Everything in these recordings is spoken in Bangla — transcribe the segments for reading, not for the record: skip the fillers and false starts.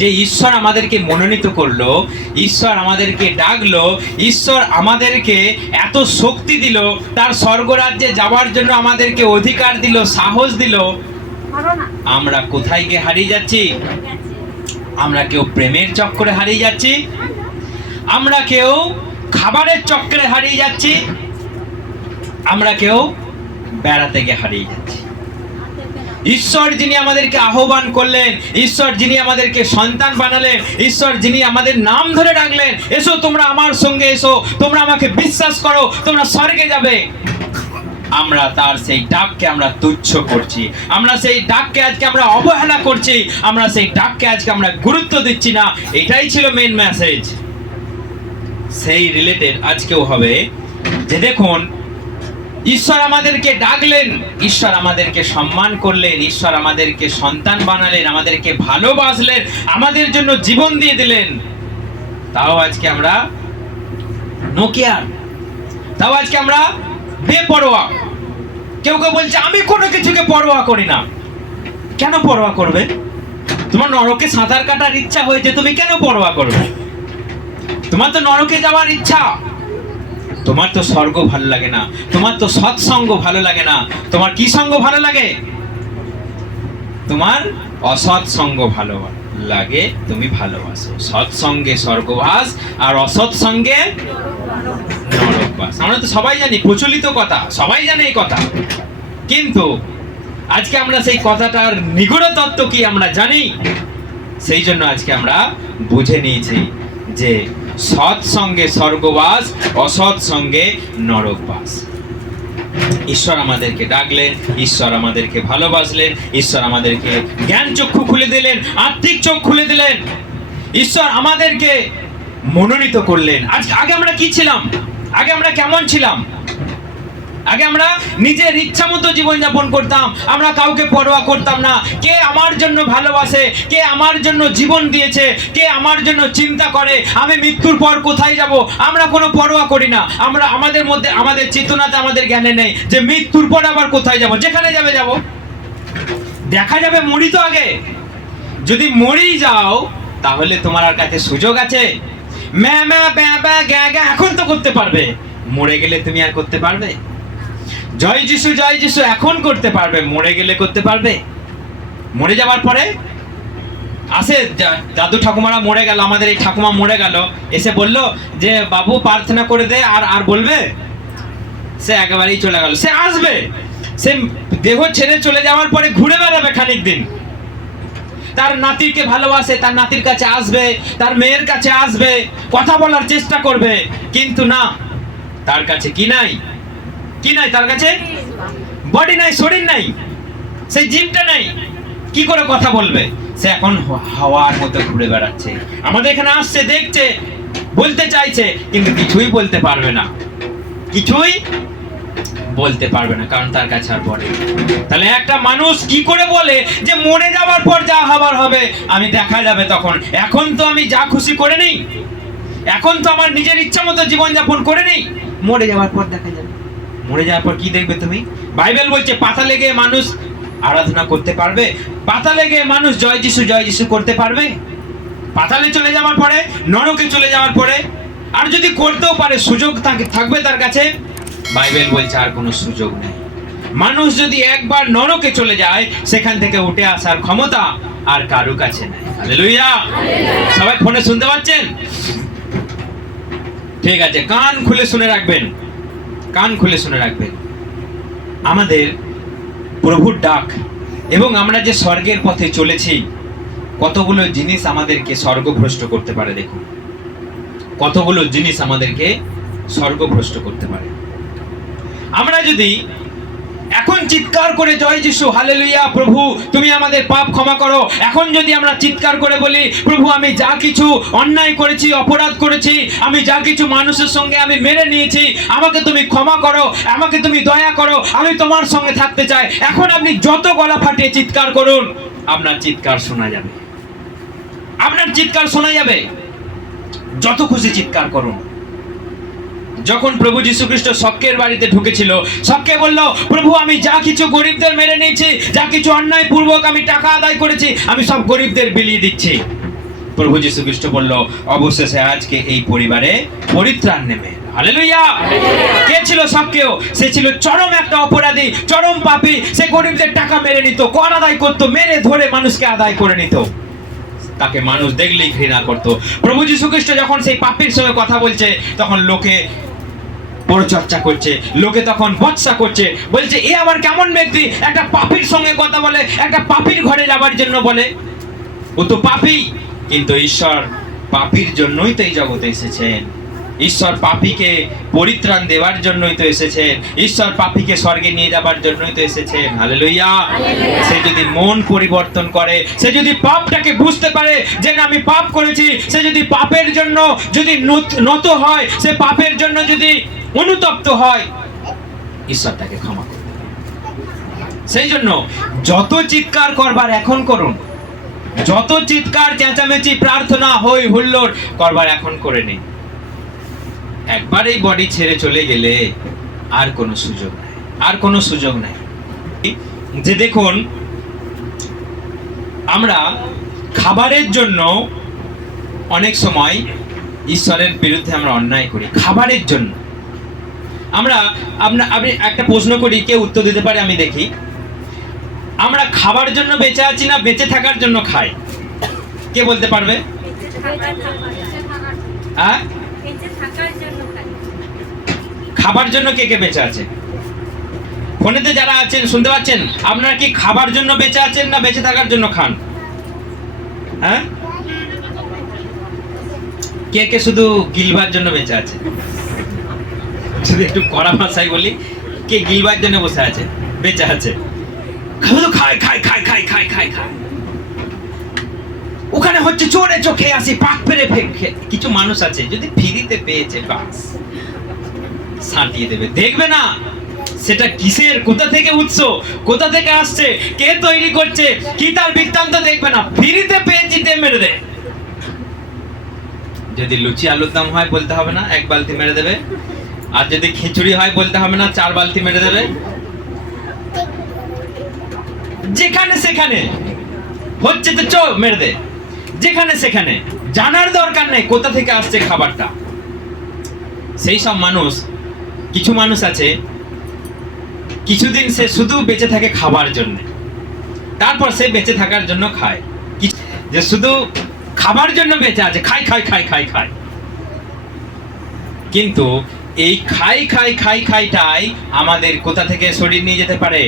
যে ঈশ্বর আমাদেরকে মনোনীত করলো, ঈশ্বর আমাদেরকে ডাকলো, ঈশ্বর আমাদেরকে এত শক্তি দিল, তার স্বর্গরাজ্যে যাওয়ার জন্য আমাদেরকে অধিকার দিল, সাহস দিল। আমরা কোথায় গিয়ে হারিয়ে যাচ্ছি? আমরা কেউ প্রেমের চক্করে হারিয়ে যাচ্ছি, আমরা কেউ খাবারের চক্করে হারিয়ে যাচ্ছি, আমরা কেউ বেড়াতে গিয়ে হারিয়ে যাচ্ছি। ঈশ্বর যিনি আমাদেরকে আহ্বান করলেন, ঈশ্বর যিনি আমাদেরকে সন্তান বানালেন, ঈশ্বর যিনি আমাদের নাম ধরে ডাকলেন, এসো তোমরা আমার সঙ্গে এসো, তোমরা আমাকে বিশ্বাস করো, তোমরা স্বর্গে যাবে, আমরা তার সেই ডাককে আমরা তুচ্ছ করছি, আমরা সেই ডাককে আজকে আমরা অবহেলা করছি, আমরা সেই ডাককে আজকে আমরা গুরুত্ব দিচ্ছি না। এটাই ছিল মেন মেসেজ। সেই রিলেটেড আজকেও হবে যে দেখুন, ঈশ্বর আমাদেরকে ডাকলেন, ঈশ্বর আমাদেরকে সম্মান করলেন, ঈশ্বর আমাদেরকে সন্তান বানালেন, আমাদেরকে ভালোবাসলেন, আমাদের জন্য জীবন দিয়ে দিলেন। তাও আজকে আমরা নোকিয়ার, তাও আজকে আমরা বেপরোয়া। কেউ কেউ বলছে আমি কোনো কিছুকে পরোয়া করি না। কেন পরোয়া করবে? তোমার নরকে সাঁতার কাটার ইচ্ছা হয়েছে, তুমি কেন পরোয়া করবে? তোমার তো নরকে যাওয়ার ইচ্ছা, তোমার তো স্বর্গ ভালো লাগে না, তোমার তো সৎসঙ্গ ভালো লাগে না, তোমার কি সঙ্গ ভালো লাগে? তোমার অসৎ সঙ্গ ভালো লাগে, তুমি ভালোবাসো। সৎসঙ্গে স্বর্গবাস আর অসৎ সঙ্গে নরকবাস। আমরা তো সবাই জানি, প্রচলিত কথা, সবাই জানে এই কথা, কিন্তু আজকে আমরা সেই কথাটার নিগূঢ় তত্ত্ব কি আমরা জানি। সেই জন্য আজকে আমরা বুঝে নিয়েছি যে সৎ সঙ্গে স্বর্গবাস, অসৎ সঙ্গে নরকবাস। ঈশ্বর আমাদেরকে ডাকলেন, ঈশ্বর আমাদেরকে ভালোবাসলেন, ঈশ্বর আমাদেরকে জ্ঞান চক্ষু খুলে দিলেন, আত্মিক চোখ খুলে দিলেন, ঈশ্বর আমাদেরকে মনোনীত করলেন। আগে আমরা কি ছিলাম? আগে আমরা কেমন ছিলাম? আগে আমরা নিজের ইচ্ছা মতো জীবনযাপন করতাম, আমরা কাউকে পরোয়া করতাম না। কে আমার জন্য ভালোবাসে, কে আমার জন্য জীবন দিয়েছে, কে আমার জন্য চিন্তা করে, আমি মৃত্যুর পর কোথায় যাব, আমরা কোনো পরোয়া করি না। আমরা আমাদের মধ্যে, আমাদের চেতনাতে, আমাদের জ্ঞানে নেই যে মৃত্যুর পর আবার কোথায় যাব। যেখানে যাবে যাব, দেখা যাবে। মরি তো আগে, যদি মরি যাও তাহলে তোমার আর কাছে সুযোগ আছে ম্যা ম্যা ব্যাঁ ব্যাঁ গ্যা গ্যা এখন তো করতে পারবে, মরে গেলে তুমি আর করতে পারবে? জয় যিশু জয় যিশু এখন করতে পারবে, মরে গেলে করতে পারবে? মরে যাওয়ার পরে আসে দাদু ঠাকুমারা মরে গেল, আমাদের এই ঠাকুমা মরে গেল, এসে বলল যে বাবু প্রার্থনা করে দে, আর বলবে? সে একেবারেই চলে গেল। সে আসবে, সে দেহ ছেড়ে চলে যাওয়ার পরে ঘুরে বেড়াবে খানিক দিন, তার নাতিকে ভালোবাসে, তার নাতির কাছে আসবে, তার মেয়ের কাছে আসবে, কথা বলার চেষ্টা করবে, কিন্তু না, তার কাছে কি নাই? কি নাই তার কাছে? বডি নাই, শরীর নাই, সেই জীবটা নাই, কি করে কথা বলবে? সে এখন হাওয়ার মতো ঘুরে বেড়াচ্ছে, আমাদের এখানে আসছে, দেখছে, বলতে চাইছে, কিন্তু কিছুই বলতে পারবে না, কিছুই বলতে পারবে না, কারণ তার কাছে আর বলে। তাহলে একটা মানুষ কি করে বলে যে মরে যাওয়ার পর যা হবার হবে আমি দেখা যাবে তখন? এখন তো আমি যা খুশি করে নেই, এখন তো আমার নিজের ইচ্ছা মতো জীবনযাপন করে নেই, মরে যাওয়ার পর দেখা যাবে। মরে যাওয়ার পর কি দেখবে তুমি? বাইবেল বলছে পাতালে গিয়ে মানুষ আরাধনা করতে পারবে, পাতালে গিয়ে মানুষ জয় যিশু করতে পারবে? পাতালে চলে যাওয়ার পরে, নরকে চলে যাওয়ার পরে, আর যদি করতেও পারে সুযোগ থাকবে তার কাছে? বাইবেল বলছে আর কোনো সুযোগ নেই। মানুষ যদি একবার নরকে চলে যায়, সেখান থেকে উঠে আসার ক্ষমতা আর কারো কাছে নেই। হালেলুয়া! সবাই ফোনে শুনতে পাচ্ছেন? ঠিক আছে, কান খুলে শুনে রাখবেন, কান খুলে শুনে রাখবেন। আমাদের প্রভুর ডাক এবং আমরা যে স্বর্গের পথে চলেছি, কতগুলো জিনিস আমাদেরকে স্বর্গভ্রষ্ট করতে পারে। দেখুন, কতগুলো জিনিস আমাদেরকে স্বর্গভ্রষ্ট করতে পারে। আমরা যদি এখন চিৎকার করে জয় যিশু হালেলুয়া প্রভু তুমি আমাদের পাপ ক্ষমা করো, এখন যদি আমরা চিৎকার করে বলি প্রভু আমি যা কিছু অন্যায় করেছি, অপরাধ করেছি, আমি যা কিছু মানুষের সঙ্গে আমি মেনে নিয়েছি, আমাকে তুমি ক্ষমা করো, আমাকে তুমি দয়া করো, আমি তোমার সঙ্গে থাকতে চাই, এখন আপনি যত গলা ফাটিয়ে চিৎকার করুন, আপনার চিৎকার শোনা যাবে, আপনার চিৎকার শোনা যাবে। যত খুশি চিৎকার করুন, যখন প্রভু যীশু খ্রিস্ট শক্কের বাড়িতে ঢুকেছিল, শক্কে বলল, প্রভু আমি যা কিছু গরিবদের মেরে নিয়েছি, যা কিছু অন্যায় পূর্বক আমি টাকা আদায় করেছি, আমি সব গরিবদের বিলিয়ে দিচ্ছি। প্রভু যীশু খ্রিস্ট বলল, অবশেষে আজকে এই পরিবারে পরিত্রাণ নেবে। হালেলুয়া। কে ছিল শক্কেও? সে ছিল চরম একটা অপরাধী, চরম পাপী। সে গরিবদের টাকা মেরে নিত, কর আদায় করতো, মেরে ধরে মানুষকে আদায় করে নিত। তাকে মানুষ দেখলেই ঘৃণা করত। প্রভু যীশু খ্রিস্ট যখন সেই পাপীর সঙ্গে কথা বলছে, তখন লোকে পরচর্চা করছে, লোকে তখন বৎসা করছে, বলছে এ আবার কেমন ব্যক্তি, একটা পাপীর সঙ্গে কথা বলে, একটা পাপীর ঘরে যাবার জন্য বলে। ও তো পাপী, কিন্তু ঈশ্বর পাপীর জন্যই তো এই জগতে এসেছেন। ঈশ্বর পাপীকে পরিত্রাণ দেওয়ার জন্যই তো এসেছেন। ঈশ্বর পাপীকে স্বর্গে নিয়ে যাবার জন্যই তো এসেছেন। হালেলুয়া। সে যদি মন পরিবর্তন করে, সে যদি পাপটাকে বুঝতে পারে যে না আমি পাপ করেছি, সে যদি পাপের জন্য যদি নত হয়, সে পাপের জন্য যদি অনুতপ্ত হয়, ঈশ্বর তাকে ক্ষমা করবে। সেই জন্য যত চিৎকার করবার এখন করুন, যত চিৎকার চেঁচামেচি প্রার্থনা হই হুল্লোড় করবার এখন করে নেই। একবার এই বডি ছেড়ে চলে গেলে আর কোনো সুযোগ নাই, আর কোনো সুযোগ নাই। যে দেখুন, আমরা খাবারের জন্য অনেক সময় ঈশ্বরের বিরুদ্ধে আমরা অন্যায় করি। খাবারের জন্য আমি একটা প্রশ্ন করি, কে উত্তর দিতে পারে আমি দেখি। আমরা খাবার জন্য বেঁচে আছি না বেঁচে থাকার জন্য খাই? কে বলতে পারবে? খাবার জন্য কে কে বেঁচে আছে? ফোনেতে যারা আছেন শুনতে পাচ্ছেন, আপনারা কি খাবার জন্য বেঁচে আছেন না বেঁচে থাকার জন্য খান? হ্যাঁ, কে কে শুধু গিলবার জন্য বেঁচে আছে? যদি একটু কড়া ভাষায় বলি, কে গিলবার জন্য বসে আছে, বেঁচে আছে? খায় খায় খায় খায় খায় খায় খায়, ওখানে হচ্ছে চোরে চোখে আসি, পাক পেরে ফেঁকে। কিছু মানুষ আছে যদি ফ্রিতে পেয়েছে বাস সাঁটিয়ে দেবে, দেখবে না সেটা কিসের, কোথা থেকে উৎস, কোথা থেকে আসছে, কে তৈরি করছে, কি তার বৃত্তান্ত দেখবে না, ফ্রিতে পেয়েছি তে মেরে দে। যদি লুচি আলুর দম হয় বলতে হবে না 1 বালতি মেরে দেবে, আর যদি খিচুড়ি হয় বলতে হবে না 4 বালতি মেরে দেবে। যেখানে সেখানে হচ্ছে তো চো মেরে দে, যেখানে সেখানে, জানার দরকার নেই কোথা থেকে আসছে খাবারটা। সেই সব মানুষ, কিছু মানুষ আছে কিছুদিন সে শুধু বেঁচে থাকে খাবার জন্য, তারপর সে বেঁচে থাকার জন্য খায়। যে শুধু খাবার জন্য বেঁচে আছে, খাই খাই খাই খাই খাই, কিন্তু এই খাই খাই খাই খাইটাই আমাদের কোথা থেকে শরীর নিয়ে যেতে পারে?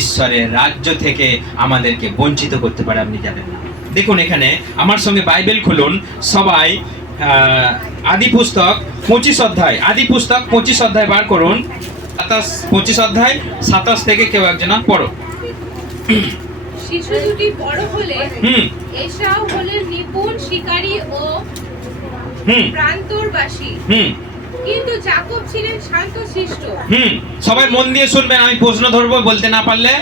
ঈশ্বরের রাজ্য থেকে আমাদেরকে বঞ্চিত করতে পারে, আপনি জানেন না। দেখুন এখানে আমার সঙ্গে বাইবেল খুলুন সবাই, আদি পুস্তক 25 অধ্যায়, আদি পুস্তক 25 অধ্যায় বার করুন। 25 অধ্যায় 27 থেকে কেউ একজন পড়ো। শিশু দুটি বড় হলে এসাও হলেন নিপুণ শিকারী ও প্রান্তরবাসী, কিন্তু যাকব ছিলেন শান্তশিষ্ট। সবাই মন দিয়ে শুনবেন, আমি প্রশ্ন ধরবো, বলতে না পারলে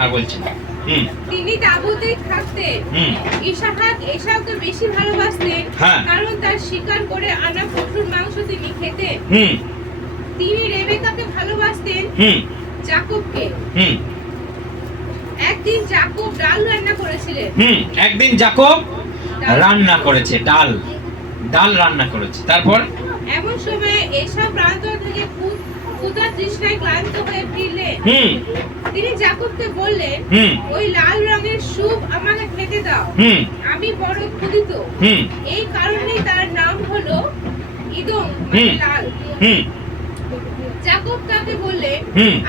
আর বলছি না। তিনি তাঁবুতে থাকতেন। ইসহাক এসাওকে বেশি ভালোবাসতেন, কারণ তার শিকার করে আনা পশুর মাংস তিনি খেতেন। তিনি রেবেকাকে ভালোবাসতেন, যাকবকে। একদিন যাকব ডাল রান্না করেছিলেন। একদিন যাকব রান্না করেছে, ডাল রান্না করেছে। তারপর এমন সময় এসাও প্রান্তর থেকে ক্ষুধা তৃষ্ণায় ক্লান্ত হয়ে ফিরলেন। তিনি যাকবকে বললেন, ওই লাল রঙের স্যুপ আমাকে খেতে দাও, আমি বড় ক্ষুধিত। এই কারণেই তার নাম হলো ইদোম, মানে লাল। যাকব তাকে বললেন,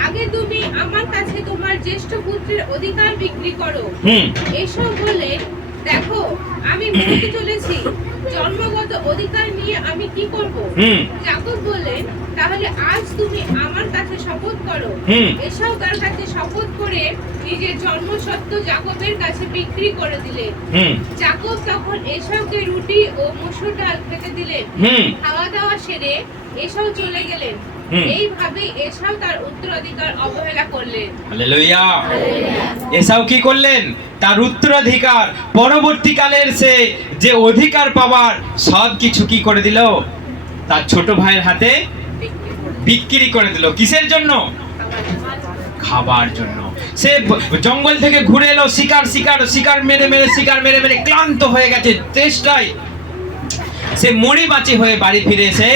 আগে তুমি আমার কাছে তোমার জ্যেষ্ঠ পুত্রের অধিকার বিক্রি করো। এসব বললেন, দেখো আমি মরতে চলেছি, জন্মগত অধিকার নিয়ে আমি কি করব? যাকব বললেন, তাহলে আজ তুমি আমার কাছে শপথ করো। এসব তার কাছে শপথ করে নিজের জন্মসত্ত্ব যাকবের কাছে বিক্রি করে দিলেন। যাকব তখন এসবকে রুটি ও মসুর ডাল খেতে দিলেন। খাওয়া দাওয়া সেরে এসব চলে গেলেন। এইভাবে এসাও তার উত্তরাধিকার অবহেলা করলেন। হালেলুয়া। এসাও কি করলেন? তার উত্তরাধিকার, পরবর্তীকালের সে যে অধিকার পাওয়ার সব কিছু কি করে দিল? তার ছোট ভাইয়ের হাতে বিক্রি করে দিল। কিসের জন্য? খাবার জন্য। সে জঙ্গল থেকে ঘুরে এলো, শিকার মেরে মেরে ক্লান্ত হয়ে গেছে তেষ্টায়। সে মরি বাঁচি হয়ে বাড়ি ফিরে এসে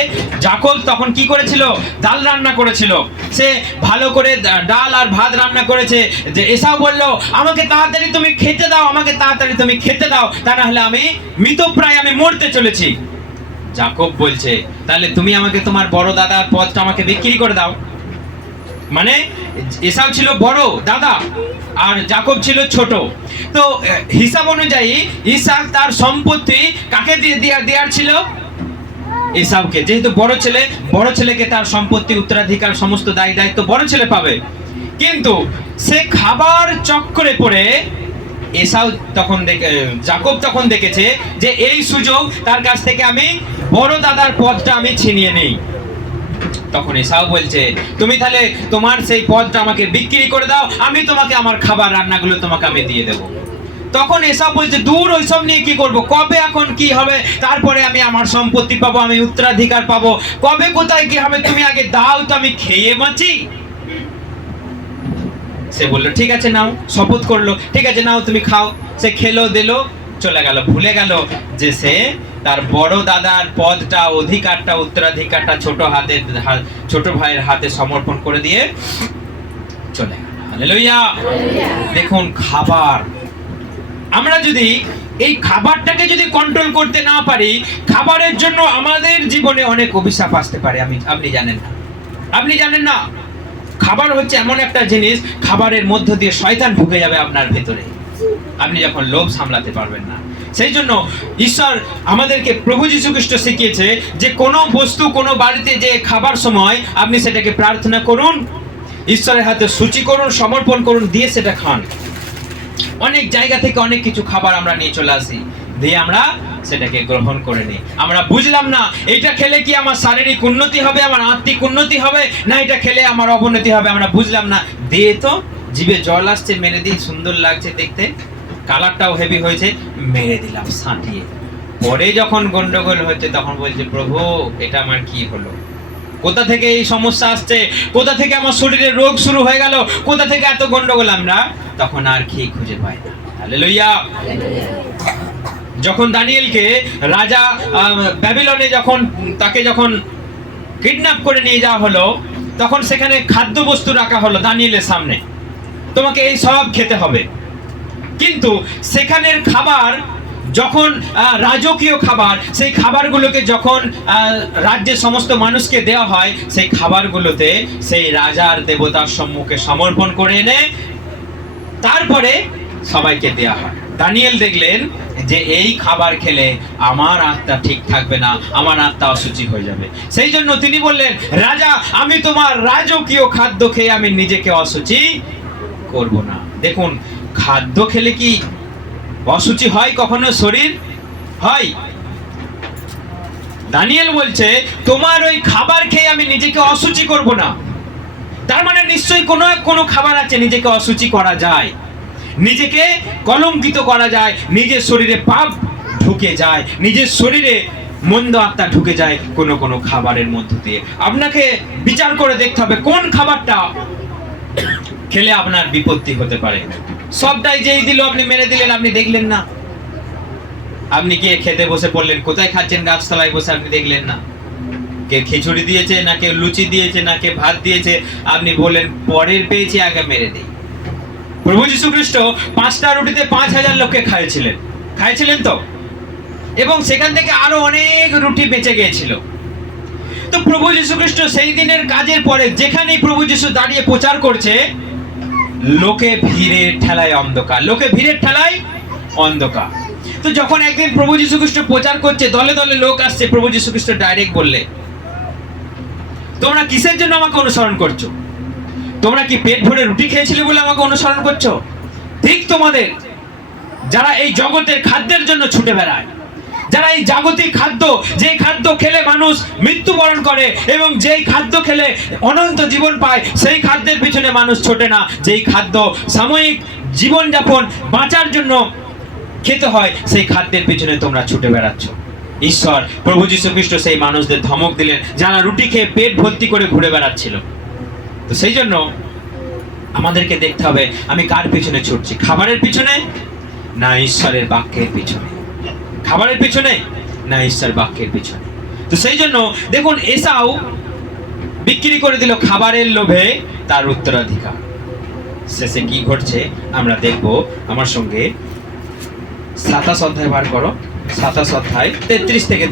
যাকব তখন কি করেছিল? ডাল রান্না করেছিল। সে ভালো করে ডাল আর ভাত রান্না করেছে। যে এসাও বলল, আমাকে তাড়াতাড়ি তুমি খেতে দাও, আমাকে তাড়াতাড়ি তুমি খেতে দাও, তা না হলে আমি মৃতপ্রায়, আমি মরতে চলেছি। যাকব বলছে, তাহলে তুমি আমাকে তোমার বড় দাদার পদটা আমাকে বিক্রি করে দাও। মানে এসাও ছিল বড় দাদা আর যাকব ছিল ছোট। তো হিসাব অনুযায়ী ইসাক তার সম্পত্তি কাকে দেওয়ার ছিল? এসাওকে। যেহেতু বড় ছেলেকে তার সম্পত্তি উত্তরাধিকার সমস্ত দায় দায়িত্ব বড় ছেলে পাবে। কিন্তু সে খাবার চক্করে পড়ে যাকব তখন দেখেছে যে এই সুযোগ, তার কাছ থেকে আমি বড় দাদার পদটা আমি ছিনিয়ে নেই। তখন এসাও বলছে, তুমি তাহলে তোমার সেই পদটা আমাকে বিক্রি করে দাও, আমি তোমাকে আমার খাবার রান্নাগুলো তোমাকে আমি দিয়ে দেবো। তখন এসাও বলছে, দূর, ওইসব নিয়ে কি করব, কবে এখন কি হবে, তারপরে আমি আমার সম্পত্তি পাবো, আমি উত্তরাধিকার পাবো, কবে কোথায় কি হবে, তুমি আগে দাও তো আমি খেয়ে বাঁচি। সে বললো, ঠিক আছে নাও। শপথ করলো, ঠিক আছে নাও তুমি খাও। সে খেলো দিলো, চলে গেল। ভুলে গেল যে সে তার বড় দাদার পদটা, অধিকারটা, উত্তরাধিকারটা ছোট ভাইয়ের হাতে সমর্পণ করে দিয়ে চলে গেল। হালেলুয়া। দেখুন, খাবার, আমরা যদি এই খাবারটাকে যদি কন্ট্রোল করতে না পারি, খাবারের জন্য আমাদের জীবনে অনেক অভিশাপ আসতে পারে। আপনি জানেন না খাবার হচ্ছে এমন একটা জিনিস, খাবারের মধ্য দিয়ে শয়তান ঢুকে যাবে আপনার ভেতরে, আপনি যখন লোভ সামলাতে পারবেন না। সেই জন্য ঈশ্বর আমাদেরকে, প্রভু যীশু খ্রিস্ট শিখিয়েছে যে কোনো বস্তু, কোনো বাড়িতে যে খাবার সময় আপনি সেটাকে প্রার্থনা করুন, ঈশ্বরের হাতে সূচি করুন, সমর্পণ করুন, দিয়ে সেটা খান। অনেক জায়গা থেকে অনেক কিছু খাবার আমরা নিয়ে চলে আসি, দিয়ে আমরা সেটাকে গ্রহণ করে নিই। আমরা বুঝলাম না এটা খেলে কি আমার শারীরিক উন্নতি হবে, আমার আত্মিক উন্নতি হবে, না এটা খেলে আমার অবনতি হবে, আমরা বুঝলাম না। দিয়ে তো জিভে জল আসছে, মেরে দিই, সুন্দর লাগছে দেখতে, কালারটাও হেভি হয়েছে, মেরে দিলাম সাঁটিয়ে। পরে যখন গন্ডগোল হচ্ছে তখন বলছে, প্রভু এটা আমার কি হলো, কোথা থেকে এই সমস্যা আসছে, কোথা থেকে আমার শরীরে রোগ শুরু হয়ে গেল, কোথা থেকে এত গন্ডগোল, আমরা তখন আর খেয়ে খুঁজে পাই না। হালেলুয়া। যখন দানিয়েলকে রাজা ব্যাবিলনে তাকে যখন কিডন্যাপ করে নিয়ে যাওয়া হলো, তখন সেখানে খাদ্য বস্তু রাখা হলো দানিয়েলের সামনে, তোমাকে এই সব খেতে হবে। কিন্তু সেখানের খাবার যখন রাজকীয় খাবার, সেই খাবারগুলোকে যখন রাজ্যের সমস্ত মানুষকে দেওয়া হয়, সেই খাবারগুলোতে সেই রাজার দেবতার সম্মুখে সমর্পণ করে এনে তারপরে সবাইকে দেওয়া হয়। দানিয়েল দেখলেন যে এই খাবার খেলে আমার আত্মা ঠিক থাকবে না, আমার আত্মা অসুচি হয়ে যাবে। সেই জন্য তিনি বললেন, রাজা আমি তোমার রাজকীয় খাদ্য খেয়ে আমি নিজেকে অসুচি করব না। দেখুন, খাদ্য খেলে কি অসুচি হয় কখনো? শরীর হয়? দানিয়েল বলছে, তোমার ওই খাবার খেয়ে আমি নিজেকে অসুচি করব না। তার মানে নিশ্চয়ই কোনো খাবার আছে নিজেকে অসুচি করা যায়, নিজেকে কলঙ্কিত করা যায়, নিজের শরীরে পাপ ঢুকে যায়, নিজের শরীরে মন্দ আত্মা ঢুকে যায় কোনো খাবারের মধ্য দিয়ে। আপনাকে বিচার করে দেখতে হবে কোন খাবারটা খেলে আপনার বিপত্তি হতে পারে। সবটাই যেই দিল আপনি মেরে দিলেন, আপনি দেখলেন না। আপনি গিয়ে খেতে বসে পড়লেন, কোথায় খাচ্ছেন? গাছতলায় বসে, আপনি দেখলেন না। কে খিচুড়ি দিয়েছে, না কে লুচি দিয়েছে, না কে ভাত দিয়েছে, আপনি বললেন পরের পেয়েছি, আগে মেরে দিই। প্রভু যীশু খ্রিস্ট 5টা রুটিতে 5000 লোককে খাইয়েছিলেন তো, এবং সেখান থেকে আরো অনেক রুটি বেঁচে গিয়েছিল। তো প্রভু যীশু খ্রিস্ট সেই দিনের কাজের পরে যেখানেই প্রভু যীশু দাঁড়িয়ে প্রচার করছে, লোকে ভিড়ের ঠেলায় অন্ধকার। তো যখন একদিন প্রভু যীশু খ্রিস্ট প্রচার করছে, দলে দলে লোক আসছে, প্রভু যীশু খ্রিস্ট ডাইরেক্ট বললে, তোমরা কিসের জন্য আমাকে অনুসরণ করছো? তোমরা কি পেট ভরে রুটি খেয়েছিলে বলে আমাকে অনুসরণ করছো? ঠিক তোমাদের, যারা এই জগতের খাদ্যের জন্য ছুটে বেড়ায়, যারা এই জাগতিক খাদ্য, যে খাদ্য খেলে মানুষ মৃত্যুবরণ করে এবং যেই খাদ্য খেলে অনন্ত জীবন পায়, সেই খাদ্যের পিছনে মানুষ ছোটে না। যেই খাদ্য সাময়িক জীবনযাপন বাঁচার জন্য খেতে হয়, সেই খাদ্যের পিছনে তোমরা ছুটে বেড়াচ্ছ। ঈশ্বর প্রভু যীশু খ্রিস্ট সেই মানুষদের ধমক দিলেন যারা রুটি খেয়ে পেট ভর্তি করে ঘুরে বেড়াচ্ছিল। তো সেই জন্য আমাদেরকে দেখতে হবে আমি কার পিছনে ছুটছি, খাবারের পিছনে না ঈশ্বরের বাক্যের পিছনে, খাবারের পিছনে না ঈশ্বর বাক্যের পিছনে। তো সেই জন্য দেখুন এসাউ বিক্রি করে দিল খাবারের লোভে তার উত্তরাধিকার। শেষে কি ঘটছে আমরা দেখব। আমার সঙ্গে 27 অধ্যায় বার করো, 27 অধ্যায় 33 থেকে।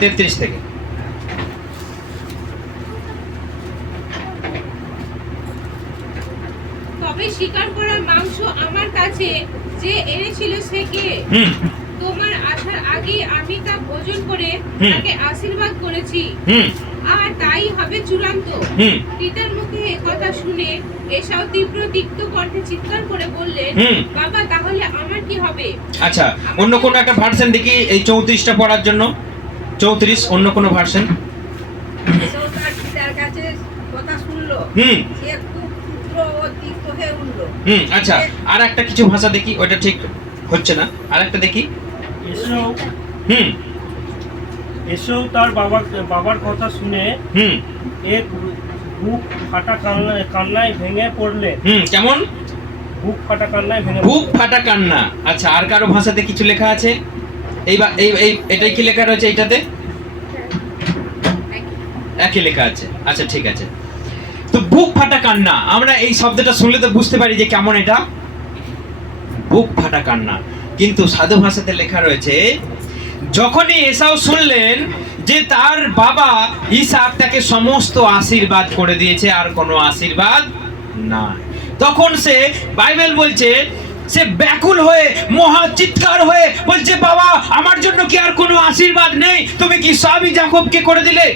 তবে শিকার করা মাংস আমার কাছে যে এনেছিল সে কে? তোমার আসার আগে আমি তা ভোজন করে তাকে আশীর্বাদ করেছি, আর তাই হবে চূড়ান্ত। পিতার মুখে এ কথা শুনে এসাও তীব্র তিক্ত কণ্ঠে চিৎকার করে বললেন, বাবা তাহলে আমার কি হবে? আচ্ছা, অন্য কোন একটা ভার্সন দেখি এই 34টা পড়ার জন্য। 34 অন্য কোন ভার্সন। এসাও তার পিতার কাছে কথা শুনলো, সে খুব ক্ষুদ্র ও তিক্ত হয়ে উঠল। আচ্ছা, আর একটা কিছু ভাষা দেখি, ওটা ঠিক হচ্ছে না, আর একটা দেখি। এসেও তার বাবার কথা শুনে এক বুক ফাটা কান্নায় ভেঙে পড়লে। কেমন? বুক ফাটা কান্নায় ভেঙে, বুক ফাটা কান্না। আচ্ছা, আর কারো ভাষাতে কিছু লেখা আছে? এটাই কি লেখা রয়েছে এইটাতে? একই লেখা আছে। আচ্ছা ঠিক আছে। তো বুক ফাটা কান্না, আমরা এই শব্দটা শুনলে তো বুঝতে পারি যে কেমন এটা, বুক ফাটা কান্না। কিন্তু সাধু ভাষাতে লেখা রয়েছে যখনই এসাও শুনলেন যে তার বাবা ইসাক তাকে সমস্ত আশীর্বাদ করে দিয়েছে আর কোনো আশীর্বাদ নাই, তখন সে, বাইবেল বলছে, সে ব্যাকুল হয়ে মহা চিৎকার হয়ে বলছে, বাবা আমার জন্য কি আর কোনো আশীর্বাদ নেই? তুমি কি সবই যাকবকে করে দিলে?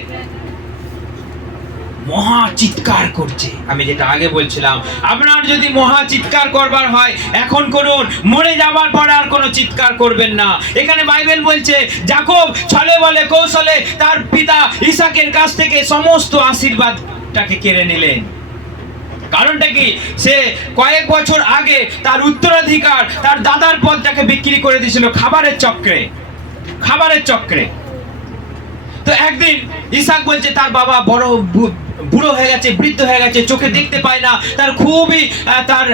মহা চিৎকার করছে। আমি যেটা আগে বলছিলাম, আপনার যদি মহা চিৎকার করবার হয় এখন করুন, মরে যাবার পর আর কোনো চিৎকার করবেন না। এখানে বাইবেল বলছে যাকব ছলে বলে কৌশলে তার পিতা ইসাকের কাছ থেকে সমস্ত আশীর্বাদটাকে কেড়ে নিলেন। কারণটা কি? সে কয়েক বছর আগে তার উত্তরাধিকার, তার দাদার পদটাকে বিক্রি করে দিয়েছিল খাবারের চক্রে। তো একদিন ইসাক বলছে তার বাবা বড় বুড়ো হয়ে গেছে, বৃদ্ধ হয়ে গেছে, চোখে দেখতে পায় না, তার খুবই তার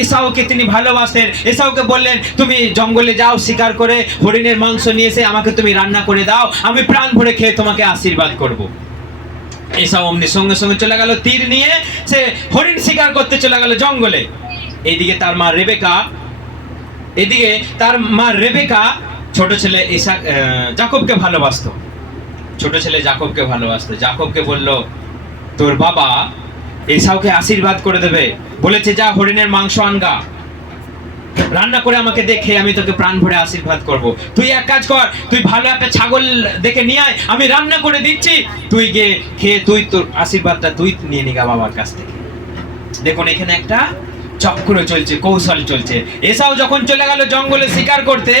এসাউকে তিনি ভালোবাসেন। এসাউকে বললেন, তুমি জঙ্গলে যাও, শিকার করে হরিণের মাংস নিয়ে এসে আমাকে তুমি রান্না করে দাও, আমি প্রাণ ভরে খেয়ে তোমাকে আশীর্বাদ করব। এসাউ অমনি সঙ্গে সঙ্গে চলে গেল, তীর নিয়ে সে হরিণ শিকার করতে চলে গেল জঙ্গলে। এইদিকে তার মা রেবেকা ছোট ছেলে যাকবকে ভালোবাসতো, যাকবকে বলল, তোর বাবা এসাউকে আশীর্বাদ করে দেবে, বলেছে যা হরিণের মাংস আনগা, রান্না করে আমাকে দেখে আমি তোকে প্রাণ ভরে আশীর্বাদ করব। তুই এক কাজ কর, তুই ভালো একটা ছাগল দেখে নিয়ে আয়, আমি রান্না করে দিচ্ছি, তুই গিয়ে খেয়ে তুই তোর আশীর্বাদটা তুই নিয়ে নিগা বাবার কাছ থেকে। দেখুন এখানে একটা চক্র চলছে, কৌশল চলছে। এসাও যখন চলে গেল জঙ্গলে শিকার করতে,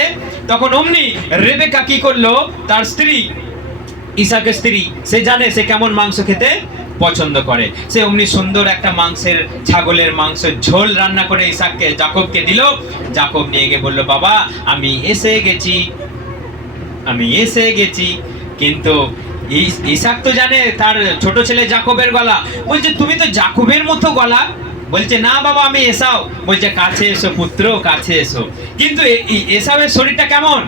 তখন অমনি রেবেকা কি করলো, তার স্ত্রী, ইসাকের স্ত্রী, সে জানে সে কেমন মাংস খেতে পছন্দ করে, সে অমনি সুন্দর একটা ছাগলের মাংসের ঝোল রান্না করে যাকবকে দিল। যাকব নিয়ে গিয়ে বলল, বাবা আমি এসে গেছি। কিন্তু ইসাক তো জানে তার ছোট ছেলে যাকবের গলা, বলছে তুমি তো যাকবের মতো গলা। বলছে না বাবা আমি এসাও। বলছে কাছে এসো পুত্র, কাছে এসো। কিন্তু এসাওয়ের শরীরটা কেমন?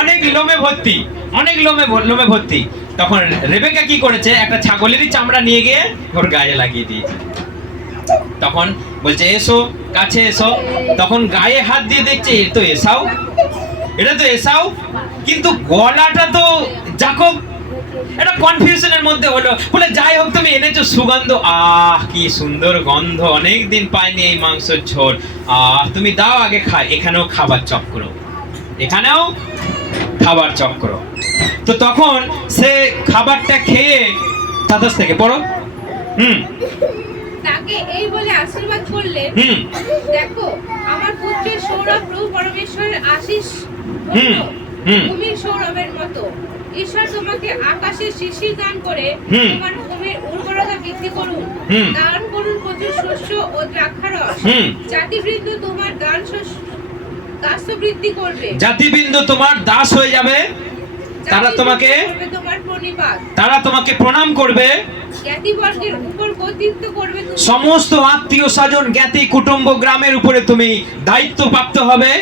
অনেক লোমে ভর্তি। তখন রেবেকা কি করেছে, একটা ছাগলেরই চামড়া নিয়ে গিয়ে ওর গায়ে লাগিয়ে দিয়েছে। তখন বলছে এসো, কাছে এসো। তখন গায়ে হাত দিয়ে দেখছে এটা তো এসাও, কিন্তু গলাটা তো যাকব। এটা কনফিউশনের মধ্যে হলো। বলে যাই হোক, তুমি এনেছো সুগন্ধ, কি সুন্দর গন্ধ, অনেকদিন পাইনি এই মাংসের ঝোল, তুমি দাও আগে খাই। এখানেও খাবার চক্র। তো তখন সে খাবারটা খেয়ে 27 থেকে পড়ো। তাকে এই বলে আশীর্বাদ করলেন, দেখো আমার পুত্রের সৌরভ প্রভু পরমেশ্বরের আশীষ ভূমির সৌরভের মতো। ঈশ্বর তোমাকে আকাশের শিশির দান করে তোমার ভূমির উর্বরতা বৃদ্ধি করুন, দান করুন প্রচুর শস্য ও দ্রাক্ষারস। জাতিবৃন্দ তোমার দাস বৃদ্ধি করবে, জাতিবৃন্দ তোমার দাস হয়ে যাবে। তারা তোমাকে করবে তোমার প্রণিপাত, তারা তোমাকে প্রণাম করবে, জ্ঞাতিবর্গের উপর কর্তৃত্ব করবে তুমি। সমস্ত আত্মীয় স্বজন জ্ঞাতি কুটুম্ব গ্রামের উপরে তুমি দায়িত্বপ্রাপ্ত হবে।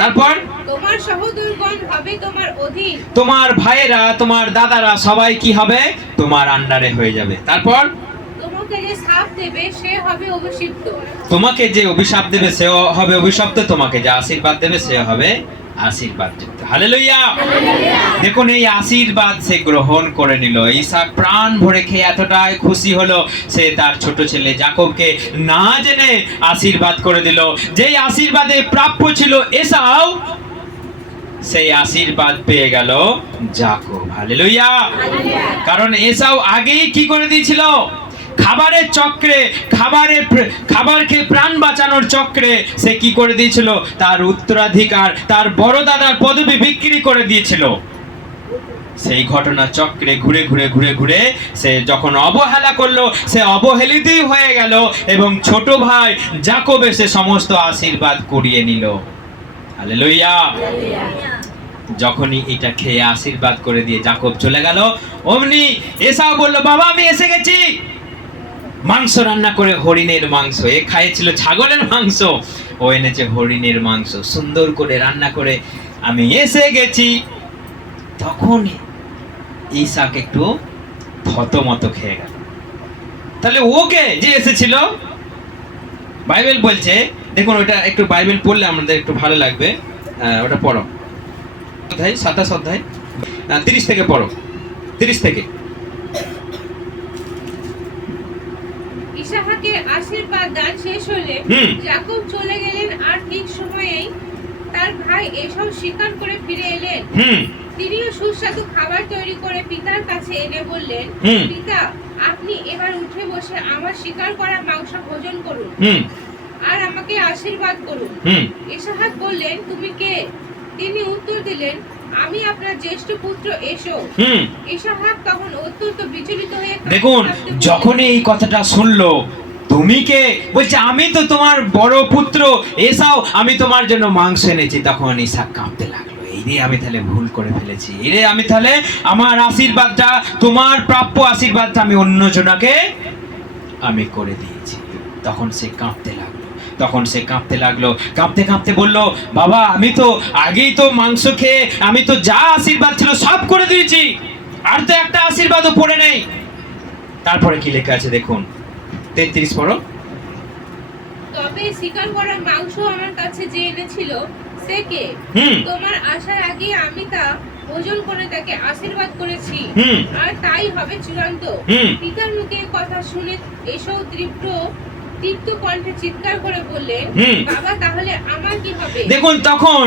তারপর তোমার সহোদরগণ হবে তোমার অধীন, তোমার ভাইয়েরা তোমার দাদারা সবাই কি হবে? তোমার আন্ডারে হয়ে যাবে। তারপর তোমাকে যে শাপ দেবে সে হবে অভিষিক্ত, তোমাকে যে অভিশাপ দেবে সে হবে অভিশপ্ত, তোমাকে যে আশীর্বাদ দেবে সে হবে আশীর্বাদ যুক্ত। হালেলুয়া। দেখুন এই আশীর্বাদ সে গ্রহণ করে নিল। ইসাক প্রাণ ভরে খেয়ে এতটাই খুশি হলো, সে তার ছোট ছেলে যাকবকে না জেনে আশীর্বাদ করে দিল। যেই আশীর্বাদে প্রাপ্য ছিল এসাও, সেই আশীর্বাদ পেয়ে গেল যাকব। হালেলুয়া। কারণ এসাও আগেই কি করে দিয়েছিল? খাবারের চক্রে, খাবার খেয়ে প্রাণ বাঁচানোর চক্রে সে কি করে দিয়েছিল? তার উত্তরাধিকার, তার বড় দাদার পদবি বিক্রি করে দিয়েছিল। সেই ঘটনা চক্রে ঘুরে ঘুরে ঘুরে ঘুরে সে যখন অবহেলা করলো, সে অবহেলিতই হয়ে গেল এবং ছোট ভাই যাকব এসে সমস্ত আশীর্বাদ করিয়ে নিল। হালেলুয়া। যখনই এটা খেয়ে আশীর্বাদ করে দিয়ে যাকব চলে গেল, অমনি এসাও বলল, বাবা আমি এসে গেছি। মাংস রান্না করে, হরিণের মাংস। এ খাইয়েছিল ছাগলের মাংস, ও এনেছে হরিণের মাংস। সুন্দর করে রান্না করে আমি এসে গেছি। তখন ইসাক একটু থতমত খেয়ে গেল। তাহলে ওকে যে এসেছিল, বাইবেল বলছে, দেখুন ওটা একটু বাইবেল পড়লে আমাদের একটু ভালো লাগবে। ওটা পড়ো, অধ্যায় 27 অধ্যায় 30 থেকে পড়ো, 30 থেকে। ইসাহাকের আশীর্বাদ দান শেষ হলে যাকব চলে গেলেন, আর ঠিক সময়েই তার ভাই এসব শিকার করে ফিরে এলেন। তিনিও সুস্বাদু খাবার তৈরি করে পিতার কাছে এনে বললেন, পিতা আপনি এবার উঠে বসে আমার শিকার করা মাংস ভোজন করুন আর আমাকে আশীর্বাদ করুন। ইসাহাক বললেন, তুমি কে? তিনি উত্তর দিলেন, আমি আপনার জ্যেষ্ঠ পুত্র এসো। ইসাহাক তখন অত্যন্ত বিচলিত হয়ে দেখুন যখন এই কথাটা শুনলো, তুমি কে? বলছে আমি তো তোমার বড় পুত্র এসাও, আমি তোমার জন্য মাংস এনেছি। তখন ইসাক কাঁপতে লাগলো, এই রে আমি তাহলে ভুল করে ফেলেছি, এই রে আমি তাহলে আমার আশীর্বাদটা, তোমার প্রাপ্য আশীর্বাদটা আমি অন্য জনাকে আমি করে দিয়েছি। তখন সে কাঁপতে লাগলো, কাঁপতে কাঁপতে বলল, বাবা আমি তো আগেই তো মাংস খেয়ে আমি তো যা আশীর্বাদ ছিল সব করে দিয়েছি, আর তো একটা আশীর্বাদও পড়ে নেই। তারপরে কি লেখা আছে দেখুন, 33 পড়ো। তবে শিকার করা মাংস আমার কাছে যে এনেছিল সে কে? তোমার আসার আগে আমি তা ভোজন করে তাকে আশীর্বাদ করেছি, আর তাই হবে চূড়ান্ত। পিতার মুখে কথা শুনে এসব তীব্র কণ্ঠে চিৎকার করে বললেন, বাবা তাহলে আমার কি হবে? দেখুন তখন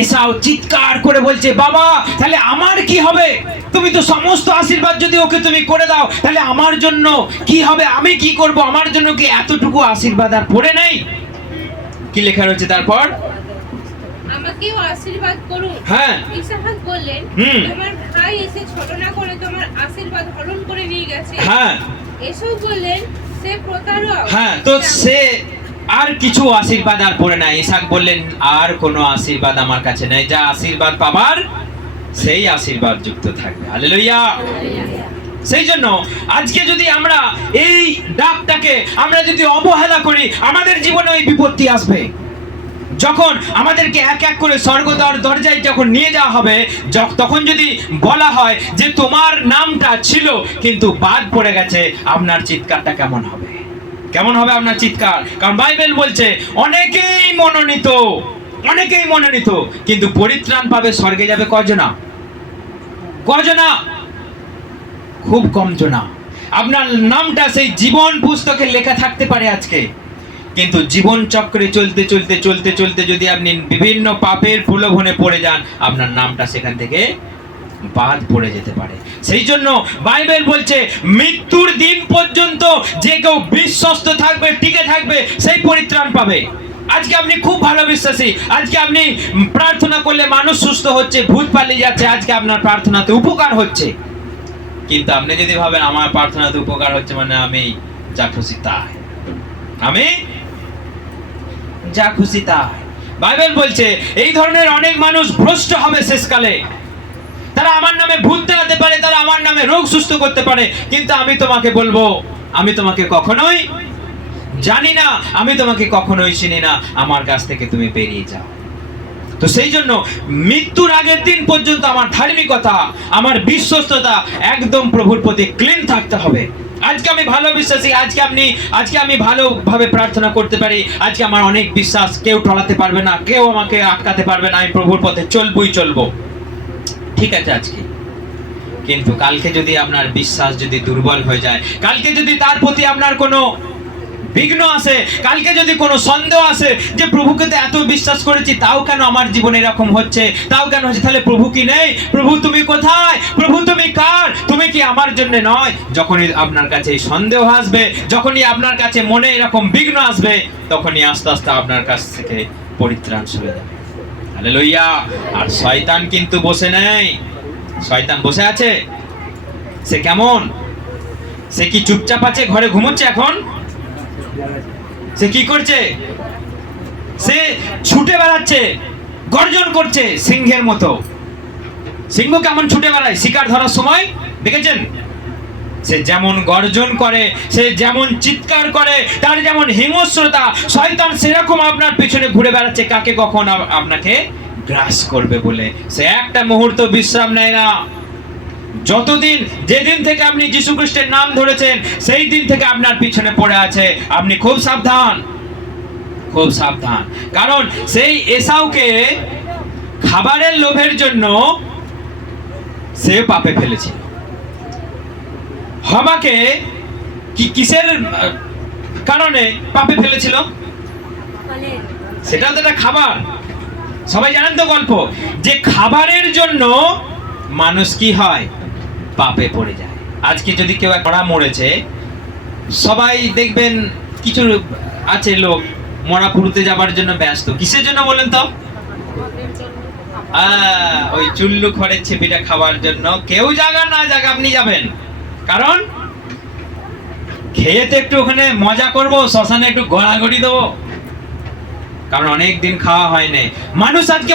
এসাও চিৎকার করে বলছে, বাবা তাহলে আমার কি হবে? তুমি তো সমস্ত আশীর্বাদ যদি ওকে তুমি করে দাও, তাহলে আমার জন্য কি হবে? আমি কি করব? আমার জন্য কি এতটুকু আশীর্বাদ আর পড়ে নেই? কি লেখা রয়েছে তারপর? আমাকেও আশীর্বাদ করুন। ইসাহাক বললেন, তোমার ভাই এসে ছলনা করে তোমার আশীর্বাদ হরণ করে নিয়ে গেছে। এসব বললেন, সে প্রতারক। তো সে আর কিছু আশীর্বাদ আর পড়ে নাই। ইসাক বললেন, আর কোনো আশীর্বাদ আমার কাছে নাই, যা আশীর্বাদ পাবার সেই আশীর্বাদ যুক্ত থাকবে। হালেলুয়া। সেই জন্য আজকে যদি আমরা এই ডাকটাকে আমরা যদি অবহেলা করি, আমাদের জীবনে ওই বিপত্তি আসবে। যখন আমাদেরকে এক এক করে স্বর্গদ্বার দরজায় যখন নিয়ে যাওয়া হবে, তখন যদি বলা হয় যে তোমার নামটা ছিল কিন্তু বাদ পড়ে গেছে, আপনার চিৎকারটা কেমন হবে? কেমন হবে আপনার চিৎকার? কারণ বাইবেল বলছে অনেকেই মনোনীত কিন্তু পরিত্রাণ পাবে, স্বর্গে যাবে কজনা? খুব কম জনা। আপনার নামটা সেই জীবন পুস্তকে লেখা থাকতে পারে আজকে, কিন্তু জীবন চক্রে চলতে যদি আপনি বিভিন্ন পাপের প্রলোভনে পড়ে যান, আপনার নামটা সেখান থেকে বাদ পড়ে যেতে পারে। সেই জন্য বাইবেল বলছে মৃত্যুর দিন পর্যন্ত যে কেউ বিশ্বস্ত থাকবে, টিকে থাকবে, সেই পরিত্রাণ পাবে। আজকে আপনি খুব ভালো বিশ্বাসী, আজকে আপনি প্রার্থনা করলে মানুষ সুস্থ হচ্ছে, ভূত পালিয়ে যাচ্ছে, আজকে আপনার প্রার্থনাতে উপকার হচ্ছে। কিন্তু আপনি যদি ভাবেন আমার প্রার্থনাতে উপকার হচ্ছে মানে আমি যা খুশি তাই, বাইবেল বলছে এই ধরনের অনেক মানুষ ভ্রষ্ট হবে শেষকালে। তারা আমার নামে ভূত তাড়াতে পারে, তারা আমার নামে রোগ সুস্থ করতে পারে, কিন্তু আমি তোমাকে বলবো আমি তোমাকে কখনোই জানি না, আমি তোমাকে কখনোই চিনি না, আমার কাছ থেকে তুমি বেরিয়ে যাও। তো সেই জন্য মৃত্যুর আগের দিন পর্যন্ত আমার ধার্মিকতা, আমার বিশ্বস্ততা একদম প্রভুর প্রতি ক্লিন থাকতে হবে। আজকে আমি ভালো বিশ্বাসী, আজকে আমি ভালোভাবে প্রার্থনা করতে পারি, আজকে আমার অনেক বিশ্বাস, কেউ টলাতে পারবে না, কেউ আমাকে আটকাতে পারবে না, আমি প্রভুর পথে চলবো। ঠিক আছে আজকে, কিন্তু কালকে যদি আপনার বিশ্বাস যদি দুর্বল হয়ে যায়, কালকে যদি তার প্রতি আপনার কোনো বিঘ্ন আসে, কালকে যদি কোনো সন্দেহ আসে যে প্রভুকে তো এত বিশ্বাস করেছি, তাও কেন আমার জীবনে এরকম হচ্ছে, তাও কেন হচ্ছে, তাহলে প্রভু কি নেই? প্রভু তুমি কোথায়? প্রভু তুমি কার? তুমি কি আমার জন্য নয়? যখনই আপনার কাছে এই সন্দেহ আসবে, যখনই আপনার কাছে মনে এরকম বিঘ্ন আসবে, তখনই আস্তে আস্তে আপনার কাছ থেকে পরিত্রাণ চলে যাবে। হালেলুয়া। আর শয়তান কিন্তু বসে নেই, শয়তান বসে আছে। সে কেমন? সে কি চুপচাপ আছে, ঘরে ঘুমোচ্ছে এখন? সে কি করছে? সে ছুটে বেড়াচ্ছে, গর্জন করছে সিংহের মতো। সিংহ কেমন ছুটে বেড়ায় শিকার ধরার সময়, দেখেছেন? সে যেমন গর্জন করে, সে যেমন চিৎকার করে, তার যেমন হিংস্রতা, শয়তান সেরকম আপনার পিছনে ঘুরে বেড়াচ্ছে, কাকে কখন আপনাকে গ্রাস করবে বলে। সে একটা মুহূর্ত বিশ্রাম নেয় না। যতদিন, যেদিন থেকে আপনি যীশু খ্রিস্টের নাম ধরেছেন, সেই দিন থেকে আপনার পিছনে পড়ে আছে। আপনি খুব সাবধান, খুব সাবধান। কারণ সেই এসাউকে খাবারের লোভের জন্য সে পাপে ফেলেছিল। হবাকে কিসের কারণে পাপে ফেলেছিল? সেটা তো একটা খাবার। সবাই জানেন তো গল্প, যে খাবারের জন্য মানুষ কি হয়? পাপে পড়ে যায়। আজকে যদি কেউ মরা মরেছে, সবাই দেখবেন কিছু আছে লোক মরা পুরুতে যাবার জন্য ব্যস্ত। কিসের জন্য বলেন তো? ওই চুল্লু খড়ের ছেপিটা খাবার জন্য। কেউ জাগা না জাগা আপনি যাবেন, কারণ খেয়ে তো একটু ওখানে মজা করব, শ্মশানে একটু গড়াগড়ি দেবো, কারণ অনেক দিন খাওয়া হয়নি। মানুষ আজকে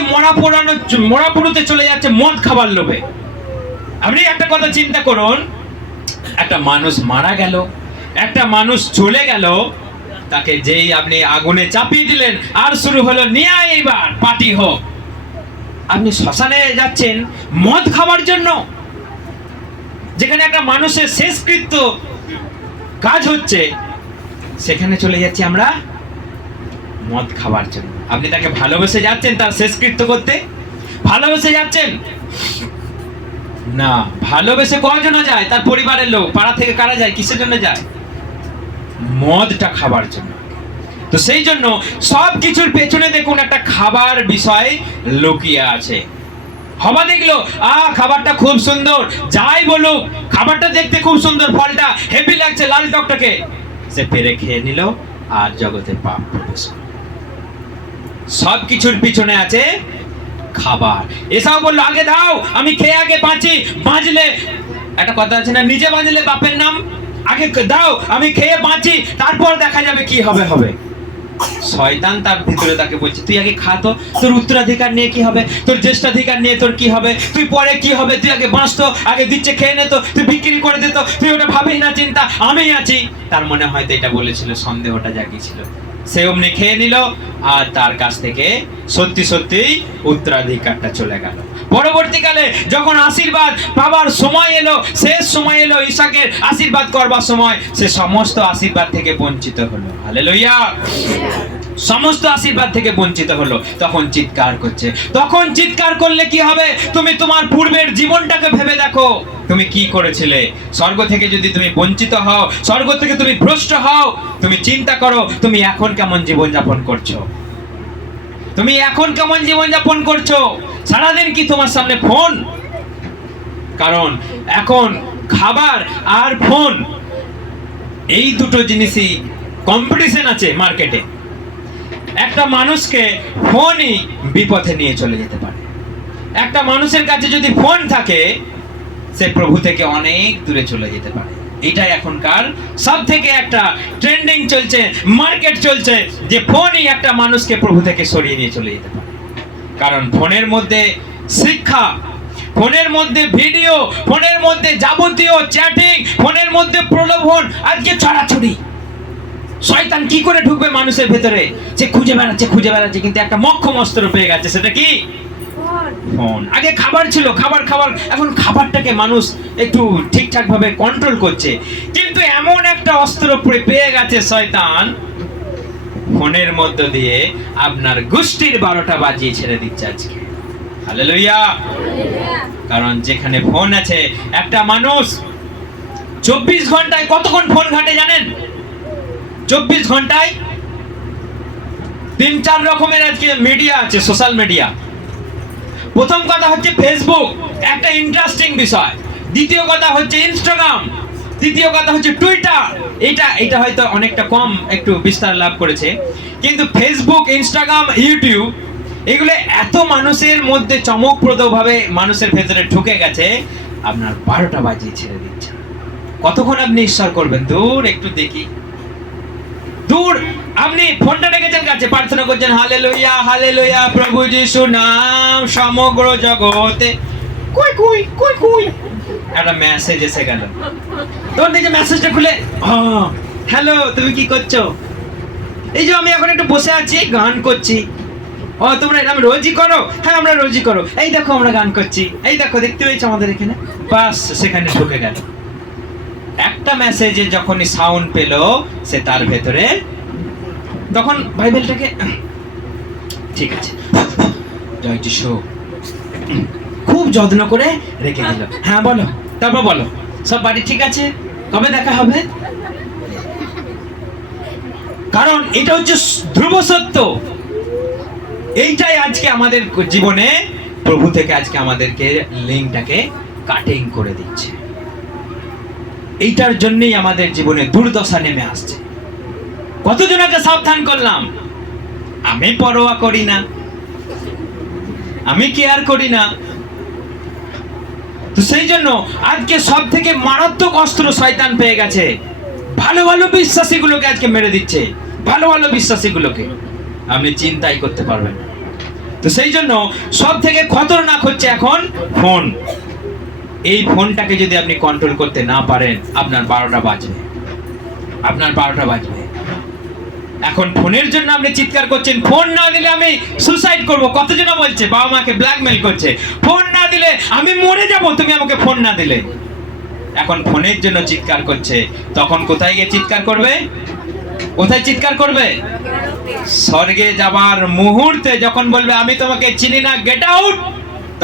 মরা পুরুতে চলে যাচ্ছে মদ খাবার লোভে। আপনি একটা কথা চিন্তা করুন, একটা মানুষ মারা গেল, একটা মানুষ চলে গেল, তাকে যেই আপনি আগুনে চাপিয়ে দিলেন, আর শুরু হলো নিয়ে এইবার পার্টি হোক। আপনি শ্মশানে যাচ্ছেন মদ খাবার জন্য, যেখানে একটা মানুষের শেষকৃত্য কাজ হচ্ছে, সেখানে চলে যাচ্ছি আমরা মদ খাবার জন্য। আপনি তাকে ভালোবেসে যাচ্ছেন তার শেষকৃত্য করতে? ভালোবেসে যাচ্ছেন না। ভালোবেসে কজন যায়? তার পরিবারের লোক, পাড়া থেকে কারা যায়? কিসের জন্য যায়? মদটা খাবার জন্য। তো সেই জন্য সব কিছুর পেছনে দেখুন একটা খাবার বিষয় লুকিয়ে আছে। হবা দেখলো খাবারটা খুব সুন্দর, যাই বলুক খাবারটা দেখতে খুব সুন্দর, ফলটা হেভি লাগছে, লাল টকটকে, সে পেরে খেয়ে নিল আর জগতে পাপ প্রবেশ করল। সব কিছুর পিছনে আছে খাবার। এসাও বললো আগে দাও, আমি খেয়ে আগে বাঁচলে, একটা কথা আছে না, নিজে বাঁচলে বাপের নাম, আগে দাও আমি খেয়ে বাঁচি, তারপর দেখা যাবে কি হবে। শয়তান তার ভিতরে তাকে বলছে তুই আগে খা তো, তোর উত্তরাধিকার নিয়ে কি হবে, তোর জ্যেষ্ঠাধিকার নিয়ে তোর কি হবে, তুই পরে কি হবে, তুই আগে বাঁচতো, আগে দিচ্ছে খেয়ে নে তো, তুই বিক্রি করে দিত, তুই ওটা ভাবেই না চিন্তা, আমি আছি। তার মনে হয়তো এটা বলেছিল, সন্দেহটা জাগিয়েছিল। সে অমনি খেয়ে নিল আর তার কাছ থেকে সত্যি উত্তরাধিকারটা চলে গেল। পরবর্তীকালে যখন আশীর্বাদ পাবার সময় এলো, শেষ সময় এলো, ইসাকের আশীর্বাদ করবার সময়, সে সমস্ত আশীর্বাদ থেকে বঞ্চিত হলো। হালেলুয়া। সমস্ত আশীর্বাদ থেকে বঞ্চিত হলো। তখন চিৎকার করছে। তখন চিৎকার করলে কি হবে? তুমি তোমার পূর্বের জীবনটাকে ভেবে দেখো, তুমি কি করেছিলে। স্বর্গ থেকে যদি তুমি বঞ্চিত হও, স্বর্গ থেকে তুমি ভ্রষ্ট হও, তুমি চিন্তা করো তুমি এখন কেমন জীবনযাপন করছো। তুমি এখন কেমন জীবনযাপন করছো? সারাদিন কি তোমার সামনে ফোন? কারণ এখন খাবার আর ফোন, এই দুটো জিনিসই কম্পিটিশন আছে মার্কেটে। একটা মানুষকে ফোনই বিপথে নিয়ে চলে যেতে পারে। একটা মানুষের কাছে যদি ফোন থাকে, সে প্রভু থেকে অনেক দূরে চলে যেতে পারে। এটাই এখনকার সব থেকে একটা ট্রেন্ডিং চলছে, মার্কেট চলছে, যে ফোনই একটা মানুষকে প্রভু থেকে সরিয়ে নিয়ে চলে যেতে পারে। কারণ ফোনের মধ্যে শিক্ষা, ফোনের মধ্যে ভিডিও, ফোনের মধ্যে যাবতীয় চ্যাটিং, ফোনের মধ্যে প্রলোভন, আজকে ছড়াছড়ি। শয়তান কি করে ঢুকবে মানুষের ভেতরে? যে খুঁজে বেড়াচ্ছে, কিন্তু একটা মক্ষম অস্ত্র পেয়ে গেছে। সেটা কি? ফোন। আগে খাবার ছিল, খাবার, এখন খাবারটাকে মানুষ একটু ঠিকঠাক ভাবে কন্ট্রোল করছে, কিন্তু এমন একটা অস্ত্র পেয়ে গেছে শয়তান, ফোনের মধ্য দিয়ে আপনার গোষ্ঠীর 12টা বাজিয়ে ছেড়ে দিচ্ছে আজকে। হালেলুয়া। কারণ যেখানে ফোন আছে, একটা মানুষ 24 ঘন্টায় কতক্ষণ ফোন ঘাটে জানেন? 24 ঘন্টায় 3-4 রকমের আজকে মিডিয়া আছে, সোশ্যাল মিডিয়া। প্রথম কথা হচ্ছে ফেসবুক, একটা ইন্টারেস্টিং বিষয়। দ্বিতীয় কথা হচ্ছে ইনস্টাগ্রাম, তৃতীয় কথা হচ্ছে টুইটার। এটা হয়তো অনেকটা কম একটু বিস্তার লাভ করেছে, কিন্তু ফেসবুক, ইনস্টাগ্রাম, ইউটিউব এগুলো এত মানুষের মধ্যে চমকপ্রদভাবে মানুষের ভেতরে ঢুকে গেছে, আপনার 12টা বাজিয়ে ছেড়ে দিচ্ছে। কতক্ষণ আপনি ঈশ্বর করবেন? দূর একটু দেখি, দূর। আপনি ফোনটা রেখেছেন কাছে, প্রার্থনা করছেন হালেলুয়া হালেলুয়া, প্রভু যিশু নাম সমগ্র জগতে। কই কই কই কই একটা মেসেজ এসে গেল। তখন দেখে মেসেজটা খুলে, হ্যালো, তুমি কি করছো? এই যে আমি এখন একটু বসে আছি, গান করছি। ও, তোমরা এটা রোজই করো? হ্যাঁ, আমরা রোজই করো। এই দেখো আমরা গান করছি, এই দেখো, দেখতে পেয়েছো আমাদের এখানে। বাস, সেখানে ঢুকে গেল। একটা মেসেজে যখনই সাউন্ড পেল, সে তার ভেতরে তখন বাইবেলটাকে, ঠিক আছে, জয় যিশু, খুব যত্ন করে রেখে দিল। হ্যাঁ বলো, তারপর বলো, সব বাড়ি ঠিক আছে? কবে দেখা হবে? কারণ এটা হচ্ছে ধ্রুব সত্য। এইটাই আজকে আমাদের জীবনে প্রভু থেকে আজকে আমাদেরকে লিঙ্কটাকে কাটিং করে দিচ্ছে। এইটার জন্যই আমাদের জীবনে দুর্দশা নেমে আসছে। কতজনকে সাবধান করলাম, আমি পরোয়া করি না, আমি কেয়ার করি না। তো সেই জন্য আজকে সব থেকে মারাত্মক অস্ত্র শয়তান পেয়ে গেছে। ভালো ভালো বিশ্বাসীগুলোকে আজকে মেরে দিচ্ছে, ভালো ভালো বিশ্বাসীগুলোকে আপনি চিন্তাই করতে পারবেন না। তো সেই জন্য সব থেকে খতরনাক হচ্ছে এখন ফোন। এই ফোনটাকে যদি আপনি কন্ট্রোল করতে না পারেন, আপনার 12টা বাজবে, আপনার 12টা বাজবে। এখন ফোনের জন্য আপনি চিৎকার করছেন, ফোন না দিলে আমি সুসাইড করব। কতজন বলছে বাবা মাকে ব্ল্যাকমেল করছে, ফোন না দিলে আমি মরে যাব, তুমি আমাকে ফোন না দিলে। এখন ফোনের জন্য চিৎকার করছে, তখন কোথায় গিয়ে চিৎকার করবে? কোথায় চিৎকার করবে? স্বর্গে যাবার মুহূর্তে যখন বলবে আমি তোমাকে চিনি না, গেট আউট,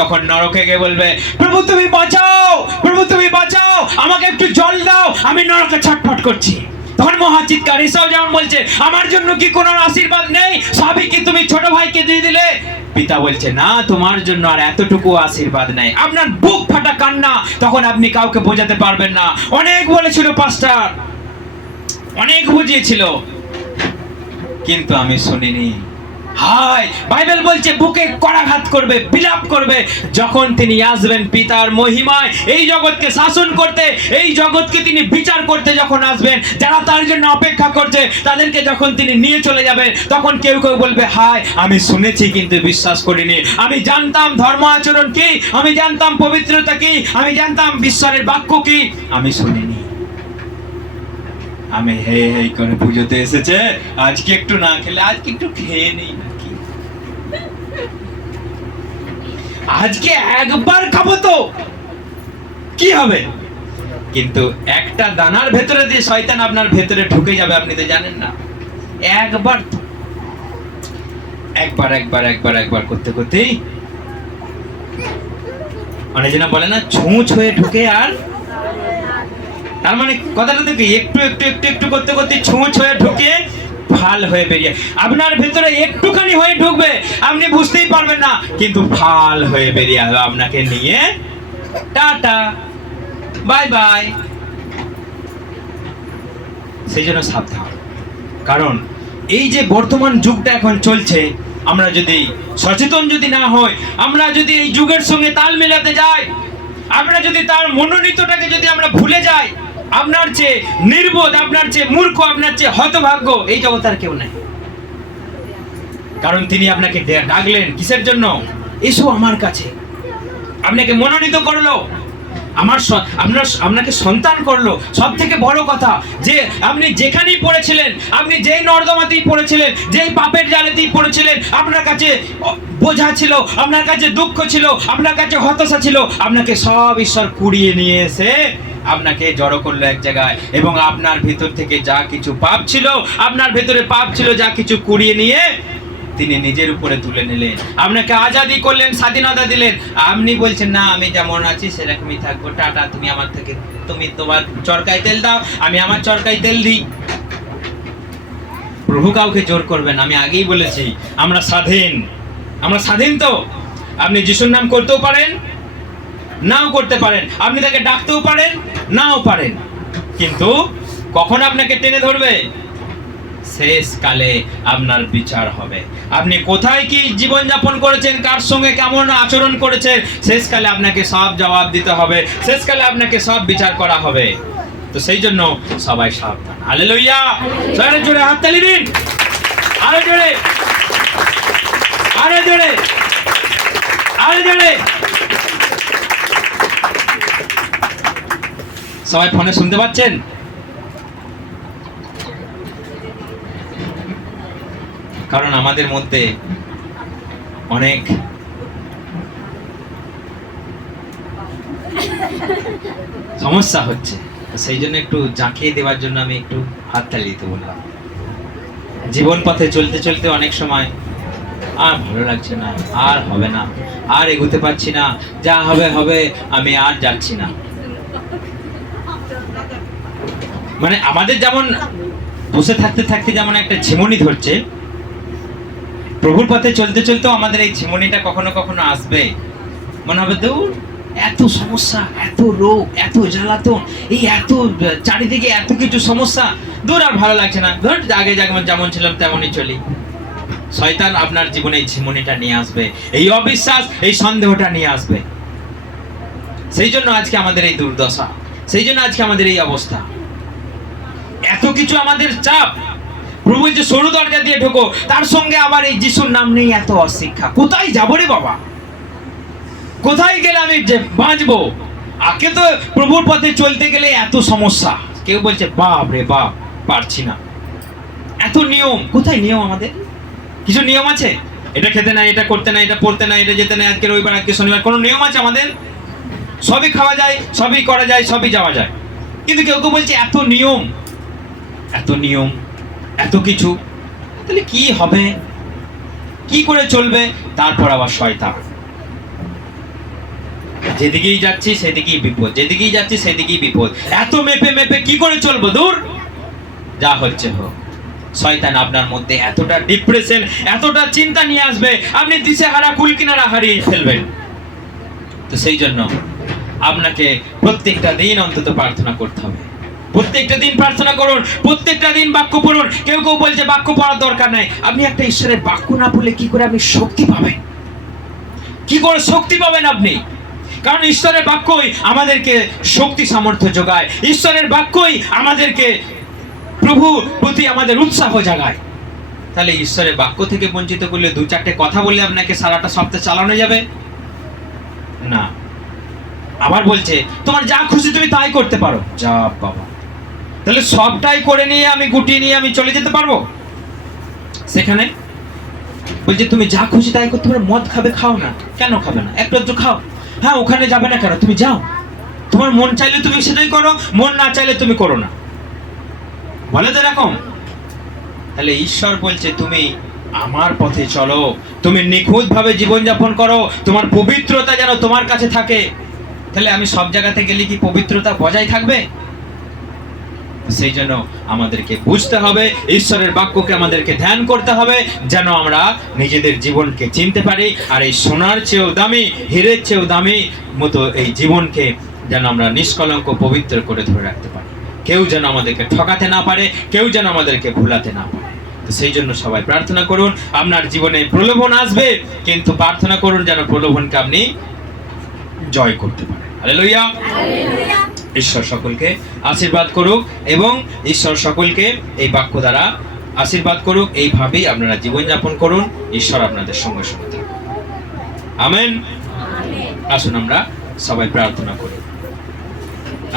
তখন নরকে গিয়ে বলবে প্রভু তুমি বাঁচাও, প্রভু তুমি বাঁচাও, আমাকে একটু জল দাও, আমি নরকে ছটফট করছি। তখন মহা চিৎকার। এসব যেমন বলছে আমার জন্য কি কোনো আশীর্বাদ নেই, সবই কি তুমি ছোট ভাইকে দিয়ে দিলে? পিতা বলছে না, তোমার জন্য আর এতটুকু আশীর্বাদ নেই। আপনার বুক ফাটা কান্না, তখন আপনি কাউকে বোঝাতে পারবেন না। অনেক বলেছিল পাস্টার, অনেক বুঝিয়েছিল, কিন্তু আমি শুনিনি। হায়, বাইবেল বলছে বুকে করাঘাত করবে, বিলাপ করবে, যখন তিনি আসবেন পিতার মহিমায় এই জগৎকে শাসন করতে, এই জগৎকে তিনি বিচার করতে যখন আসবেন। যারা তার জন্য অপেক্ষা করছে তাদেরকে যখন তিনি নিয়ে চলে যাবেন, তখন কেউ কেউ বলবে হায়, আমি শুনেছি কিন্তু বিশ্বাস করিনি, আমি জানতাম ধর্ম আচরণ কি, আমি জানতাম পবিত্রতা কি, আমি জানতাম ঈশ্বরের বাক্য কি, আমি শুনিনি। আমি হে হে করে পুজোতে এসেছে, আজকে একটু না খেলে আজকে একটু খেয়ে নেই নাকি, আজকে একবার খাবো তো কি হবে। কিন্তু একটা দানার ভেতরে দিয়ে শয়তান আপনার ভেতরে ঢুকে যাবে, আপনি তো জানেন না। একবার একবার একবার একবার একবার করতে করতেই অনেকজনা বলে না, ছুঁচ হয়ে ঢুকে। আর তার মানে কথাটা দেখি, একটু একটু একটু একটু করতে করতে ছুঁচ হয়ে ঢুকে ফাল হয়ে বেরিয়ে আপনার ভেতরে একটুখানি হয়ে ঢুকবে, আপনি বুঝতেই পারবেন না, কিন্তু ফাল হয়ে বেরিয়ে আসবে আপনাকে নিয়ে। Tata, bye bye. সেই জন্য সাবধান, কারণ এই যে বর্তমান যুগটা এখন চলছে, আমরা যদি সচেতন যদি না হই, আমরা যদি এই যুগের সঙ্গে তাল মেলাতে যাই, আমরা যদি তার মনোনীতটাকে যদি আমরা ভুলে যাই, আপনার চেয়ে নির্বোধ, আপনার চেয়ে মূর্খ, আপনার চেয়ে হতভাগ্য এই জগৎ আর কেউ নাই। কারণ তিনি আপনাকে ডাকলেন কিসের জন্য? এসো আমার কাছে, আপনাকে মনোনীত করলো, আপনাকে সন্তান করলো। সব থেকে বড় কথা যে আপনি যেখানেই পড়েছিলেন, আপনি যেই নর্দমাতেই পড়েছিলেন, যেই পাপের জালেতেই পড়েছিলেন, আপনার কাছে বোঝা ছিল, আপনার কাছে দুঃখ ছিল, আপনার কাছে হতাশা ছিল, আপনাকে সব ঈশ্বর কুড়িয়ে নিয়ে এসে আপনাকে জড়ো করলো এক জায়গায়, এবং আপনার ভিতর থেকে যা কিছু পাপ ছিল, আপনার ভেতরে পাপ ছিল, যা কিছু কুড়িয়ে নিয়ে তিনি নিজের উপরে তুলে নিলেন, আপনাকে আজাদি করলেন, স্বাধীনতা দিলেন। আপনি বলছেন না, আমি যেমন আছি সেরকমই থাকবো, টাটা, তুমি আমার থেকে, তুমি তোমার চরকায় তেল দাও, আমি আমার চরকায় তেল দিই। প্রভু কাউকে জোর করবেন, আমি আগেই বলেছি আমরা স্বাধীন, আমরা স্বাধীন। তো আপনি যিশুর নাম করতেও পারেন, নাও করতে পারেন, আপনি তাকে ডাকতেও পারেন, নাও পারেন, কিন্তু কখন আপনাকে টেনে ধরবে? শেষ কালে আপনার বিচার হবে। আপনি কোথায় কি জীবন যাপন করেছেন, কার সঙ্গে কেমন আচরণ করেছেন, শেষকালে আপনাকে সব জবাব দিতে হবে, শেষকালে আপনাকে সব বিচার করা হবে। তো সেই জন্য সবাই সাবধান। হালেলুয়া! জোরে জোরে হাততালি দিন, আরো জোরে, আরো জোরে, আরো জোরে। সবাই ফোনে শুনতে পাচ্ছেন? কারণ আমাদের মধ্যে অনেক সমস্যা হচ্ছে, সেই জন্য একটু জাঁকিয়ে দেওয়ার জন্য আমি একটু হাততালি দিতে বললাম। জীবন পথে চলতে চলতে অনেক সময় আর ভালো লাগছে না, আর হবে না, আর এগোতে পারছি না, যা হবে হবে, আমি আর যাচ্ছি না। মানে আমাদের যেমন বসে থাকতে থাকতে যেমন একটা ঝিমুনি ধরছে, প্রভুর পথে চলতে চলতেও আমাদের এই ঝিমুনিটা কখনো কখনো আসবে। মনে হবে দূর, এত সমস্যা, এত রোগ, এত জ্বালাতন, এই এত চারিদিকে এত কিছু সমস্যা, দূর আর ভালো লাগছে না, ধর আগে যেমন ছিলাম তেমনই চলি। শয়তান আপনার জীবনে এই ঝিমুনিটা নিয়ে আসবে, এই অবিশ্বাস, এই সন্দেহটা নিয়ে আসবে। সেই জন্য আজকে আমাদের এই দুর্দশা, সেই জন্য আজকে আমাদের এই অবস্থা, এত কিছু আমাদের চাপ। প্রভু যে সরু দরজা দিয়ে ঢোকো, তার সঙ্গে আবার এই যিশুর নাম নেই, এত অশিক্ষা। কোথায় যাবো রে বাবা, কোথায় গেলে আমি বাঁচবো? আগে তো প্রভুর পথে চলতে গেলে এত সমস্যা, কেউ বলছে বাপ রে বাপ, পারছি না, এত নিয়ম। কোথায় নিয়ম? আমাদের কিছু নিয়ম আছে? এটা খেতে নাই, এটা করতে নাই, এটা পড়তে নাই, এটা যেতে নাই, আজকে রবিবার, আজকে শনিবার, কোনো নিয়ম আছে আমাদের? সবই খাওয়া যায়, সবই করা যায়, সবই যাওয়া যায়, কিন্তু কেউ কেউ বলছে এত নিয়ম, এত নিয়ম, এত কিছু, তাহলে কি হবে, কি করে চলবে? তারপর আবার শয়তান, যেদিকেই যাচ্ছি সেদিকেই বিপদ, যেদিকেই যাচ্ছি সেদিকেই বিপদ, এত মেপে মেপে কি করে চলবো? দূর, যা হচ্ছে হোক। শয়তান আপনার মধ্যে এতটা ডিপ্রেশন, এতটা চিন্তা নিয়ে আসবে, আপনি দিশেহারা, কুলকিনারা হারিয়ে ফেলবেন। তো সেই জন্য আপনাকে প্রত্যেকটা দিন অন্তত প্রার্থনা করতে হবে, প্রত্যেকটা দিন প্রার্থনা করুন, প্রত্যেকটা দিন বাক্য পড়ুন। কেউ কেউ বলছে বাক্য পড়ার দরকার নাই। আপনি একটা ঈশ্বরের বাক্য না পড়লে কি করে আপনি শক্তি পাবেন? কি করে শক্তি পাবেন আপনি? কারণ ঈশ্বরের বাক্যই আমাদেরকে শক্তি সামর্থ্য যোগায়, ঈশ্বরের বাক্যই আমাদেরকে প্রভুর প্রতি আমাদের উৎসাহ জাগায়। তাহলে ঈশ্বরের বাক্য থেকে বঞ্চিত করলে দু চারটে কথা বললে আপনাকে সারাটা সপ্তাহ চালানো যাবে না। আবার বলছে তোমার যা খুশি তুমি তাই করতে পারো, যা বাবা, তাহলে সবটাই করে নিয়ে আমি গুটিয়ে নিয়ে আমি চলে যেতে পারবো? সেখানে বলছে তুমি যা খুশি তাই করতে পারো, মদ খাবে, খাও না, কেন খাবে না, একটু একটু খাও, হ্যাঁ ওখানে যাবে না কেন, তুমি যাও, তোমার মন চাইলে তুমি সেটাই করো, মন না চাইলে তুমি করো না, বলে তো এরকম। তাহলে ঈশ্বর বলছে তুমি আমার পথে চলো, তুমি নিখুঁত ভাবে জীবনযাপন করো, তোমার পবিত্রতা যেন তোমার কাছে থাকে। তাহলে আমি সব জায়গাতে গেলে কি পবিত্রতা বজায় থাকবে? সেই জন্য আমাদেরকে বুঝতে হবে, ঈশ্বরের বাক্যকে আমাদেরকে ধ্যান করতে হবে, যেন আমরা নিজেদের জীবনকে চিনতে পারি, আর এই সোনার চেয়েও দামি, হীরের চেয়েও দামি মতো এই জীবনকে যেন আমরা নিষ্কলঙ্ক পবিত্র করে ধরে রাখতে পারি। কেউ যেন আমাদেরকে ঠকাতে না পারে, কেউ যেন আমাদেরকে ভুলাতে না পারে। তো সেই জন্য সবাই প্রার্থনা করুন। আপনার জীবনে প্রলোভন আসবে, কিন্তু প্রার্থনা করুন যেন প্রলোভনকে আপনি জয় করতে পারেন। হালেলুয়া! ঈশ্বর সকলকে আশীর্বাদ করুক, এবং ঈশ্বর সকলকে এই বাক্য দ্বারা আশীর্বাদ করুক। এইভাবেই আপনারা জীবনযাপন করুন। ঈশ্বর আপনাদের সঙ্গে সঙ্গে থাকুন। আমেন। আসুন আমরা সবাই প্রার্থনা করি।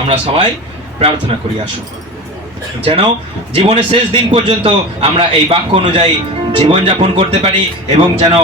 আমরা সবাই প্রার্থনা করি, আসুন যেন জীবনের শেষ দিন পর্যন্ত আমরা এই বাক্য অনুযায়ী জীবনযাপন করতে পারি এবং যেন